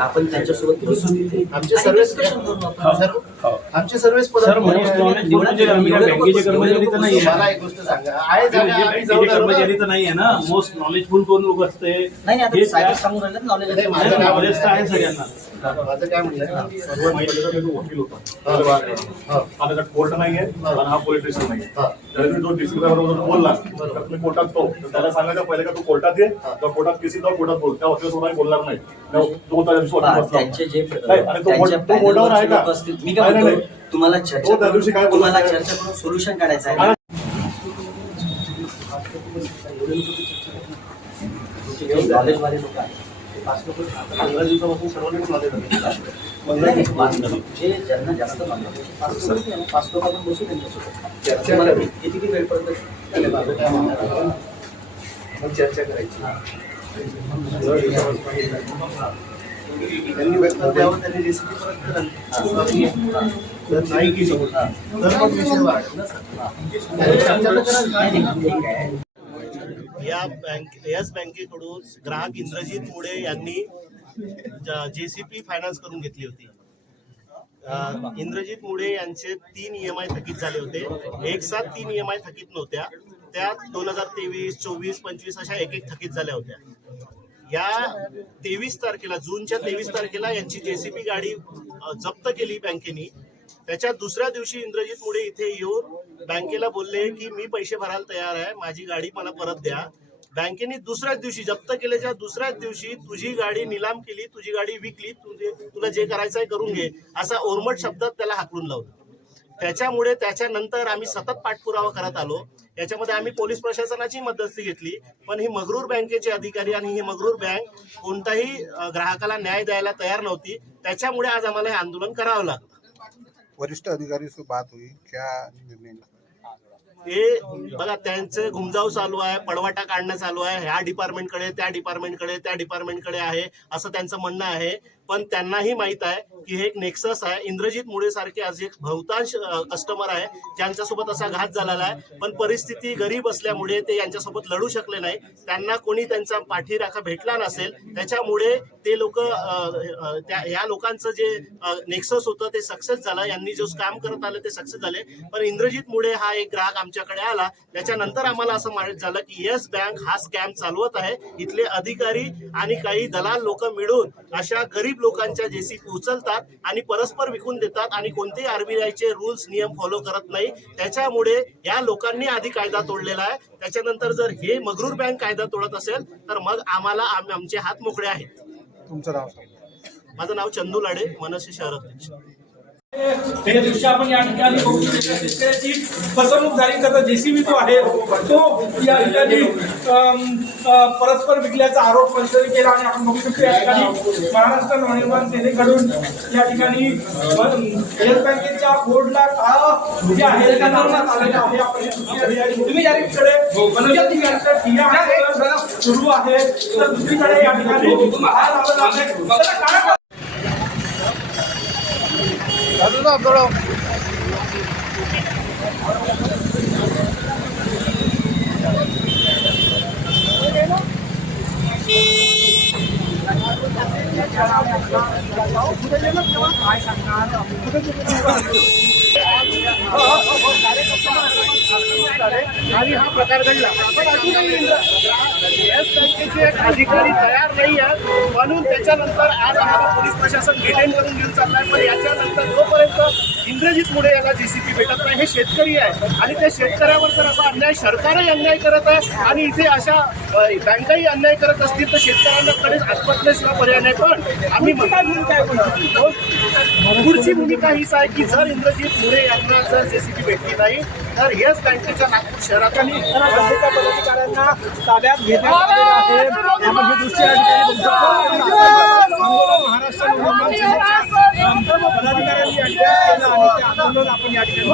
आपण त्यांच्यासोबत आमचे आणि सर्व discussion करू आपण. सर्व आमचे सर्वच सर पदाधिकारी मनोज आहेत. नॉलेज बोलून आम्ही काय बँकेचे कर्मचारी तर नाही मला एक गोष्ट सांगा आहे. कर्मचारी तर नाही आहे ना मोस्ट नॉलेजफुल कोण लोक असते माझं नॉलेज आहे सगळ्यांना माझं काय म्हणणं आहे, हा. हा. आता त्यात कोर्ट नाहीये आणि हा पोलीस स्टेशन नाहीये हा. त्यावेळी तो डीसी बरोबर बोलला तर तुम्ही कोर्टात तो त्याला सांगायचं पहिले का तू कोर्टात ये तर कोर्टात केसी जाऊ कोर्टात बोल त्या वकिलासमोर आम्ही बोलणार नाही तो होता त्या जे. नाही, बोर्डावर आहे का मी काय नाही, नाही, म्हणतो तुम्हाला चर्चा तो त्या दिवशी काय तुम्हाला? चर्चा करून सोल्युशन काढायचं आहे हा. नॉलेजवाले लोक आहेत पंधरा दिवसापासून. नाही, नाही, पाच लोक. जे ज्यांना जास्त त्याचे पाच लोक आहे. ना, पाच लोक आपण बसू त्यांच्यासोबत. चर्चा. किती किती चर्चा करायची. त्यांनी द्यावं त्यांनी रेसिपी परत जर नाही केली तर मग विषय या बँक येस बँकेकडून ग्राहक इंद्रजित मुळे यांनी जेसीपी फायनान्स करून घेतली होती. इंद्रजित मुळे यांचे तीन ई एम आय थकीत झाले होते. एक साथ तीन ई एम आय थकीत नव्हत्या. त्या दोन हजार तेवीस चोवीस पंचवीस अशा एक एक थकीत झाल्या होत्या. या तेवीस तारखेला जूनच्या तेवीस तारखेला यांची जेसीबी गाडी जप्त केली बँकेने. त्याच्या दुसऱ्या दिवशी इंद्रजित मुळे इथे येऊन बँकेला बोलले की मी पैसे भरायला तयार आहे माझी गाडी मला परत द्या. बँकेने दुसऱ्याच दिवशी जप्त केल्याच्या दुसऱ्याच दिवशी तुझी गाडी निलाम केली तुझी गाडी विकली तुझे तुला जे करायचं आहे करून घे असा ओरमट शब्दात त्याला हाकलून लावलं. त्याच्यामुळे त्याच्यानंतर आम्ही सतत पाठपुरावा करत आलो. याच्यामध्ये आम्ही पोलीस प्रशासनाची मदत घेतली पण ही मगरूर बँकेचे अधिकारी आणि ही मगरूर बँक कोणताही ग्राहकाला न्याय द्यायला तयार नव्हती. त्याच्यामुळे आज आम्हाला हे आंदोलन करावं लागलं. वरिष्ठ अधिकारी से बात हुई क्या निर्णय हे बघा त्यांचं घुमजाव चालू आहे पडवाटा काढणं चालू आहे. ह्या डिपार्टमेंटकडे त्या डिपार्टमेंटकडे त्या डिपार्टमेंटकडे आहे असं त्यांचं म्हणणं आहे. पण त्यांनाही माहीत आहे की हे एक नेक्सस आहे. इंद्रजित मुळे सारखे आज एक बहुतांश कस्टमर आहे ज्यांच्यासोबत असा घात झालेला आहे. पण परिस्थिती गरीब असल्यामुळे ते यांच्यासोबत लढू शकले नाही. त्यांना कोणी त्यांचा पाठीराखा भेटला नसेल त्याच्यामुळे ते लोक या लोकांचं जे नेक्सस होतं ते सक्सेस झालं. यांनी जो काम करत आलं ते सक्सेस झाले. पण इंद्रजित मुळे हा एक ग्राहक आमच्याकडे आला. त्याच्यानंतर आम्हाला असं माहीत झालं की येस बँक हा स्कॅम चालवत आहे. इथले अधिकारी आणि काही दलाल लोक मिळून अशा गरीब लोकांच्या जेसी उचलतात आणि परस्पर विकून देतात आणि कोणतेही आरबीआयचे रूल्स नियम फॉलो करत नाही. त्याच्यामुळे या लोकांनी आधी कायदा तोडलेला आहे. त्याच्यानंतर जर हे मगरूर बँक कायदा तोडत असेल तर मग आम्हाला आम- आमचे हात मोकळे आहेत. तुमचं नाव माझं नाव चंदू लाडे मनसे शहर अध्यक्ष. हे दृश्य आपण या ठिकाणी बघू शकतो. शेतकऱ्याची फसवणूक झाली त्याचा जेसीबी जो आहे तो या ठिकाणी परस्पर विकल्याचा आरोप पंचनामे केला आणि आपण बघू शकतो या ठिकाणी महाराष्ट्र नवनिर्माण सेनेकडून या ठिकाणी येस बँकेच्या बोर्डला काळा जे आहे ते या ठिकाणी सुरू आहे. तर दुसरीकडे या ठिकाणी 咋子那走了？आणि हा प्रकार घडला. पण अजूनही येस बँकेचे एक अधिकारी तयार नाही आहेत. म्हणून त्याच्यानंतर आज आम्हाला पोलीस प्रशासन डिटेन करून घेऊन चाललाय. पण याच्यानंतर जोपर्यंत इंद्रजित मुळे याला जेसीपी भेटत नाही हे शेतकरी आहे. आणि त्या शेतकऱ्यावर जर असा अन्याय सरकारही अन्याय करत आहे आणि इथे अशा बँकाही अन्याय करत असतील तर शेतकऱ्यांना कडेच आत्महत्येशिवाय पर्याय नाही. पण आम्ही पुढची भूमिका हीच आहे की जर इंद्रजित मुळे यांना जर जेसीबी भेटली नाही तर येस बँकेच्या नागपूर शहरातील बँकेच्या पदाधिकाऱ्यांना ताब्यात घेण्यात आलेलं आहे आपण हे दृश्य या ठिकाणी बघू शकतो. आंदोलन महाराष्ट्र पदाधिकाऱ्यांनी या ठिकाणी केलं आणि ते आंदोलन आपण या ठिकाणी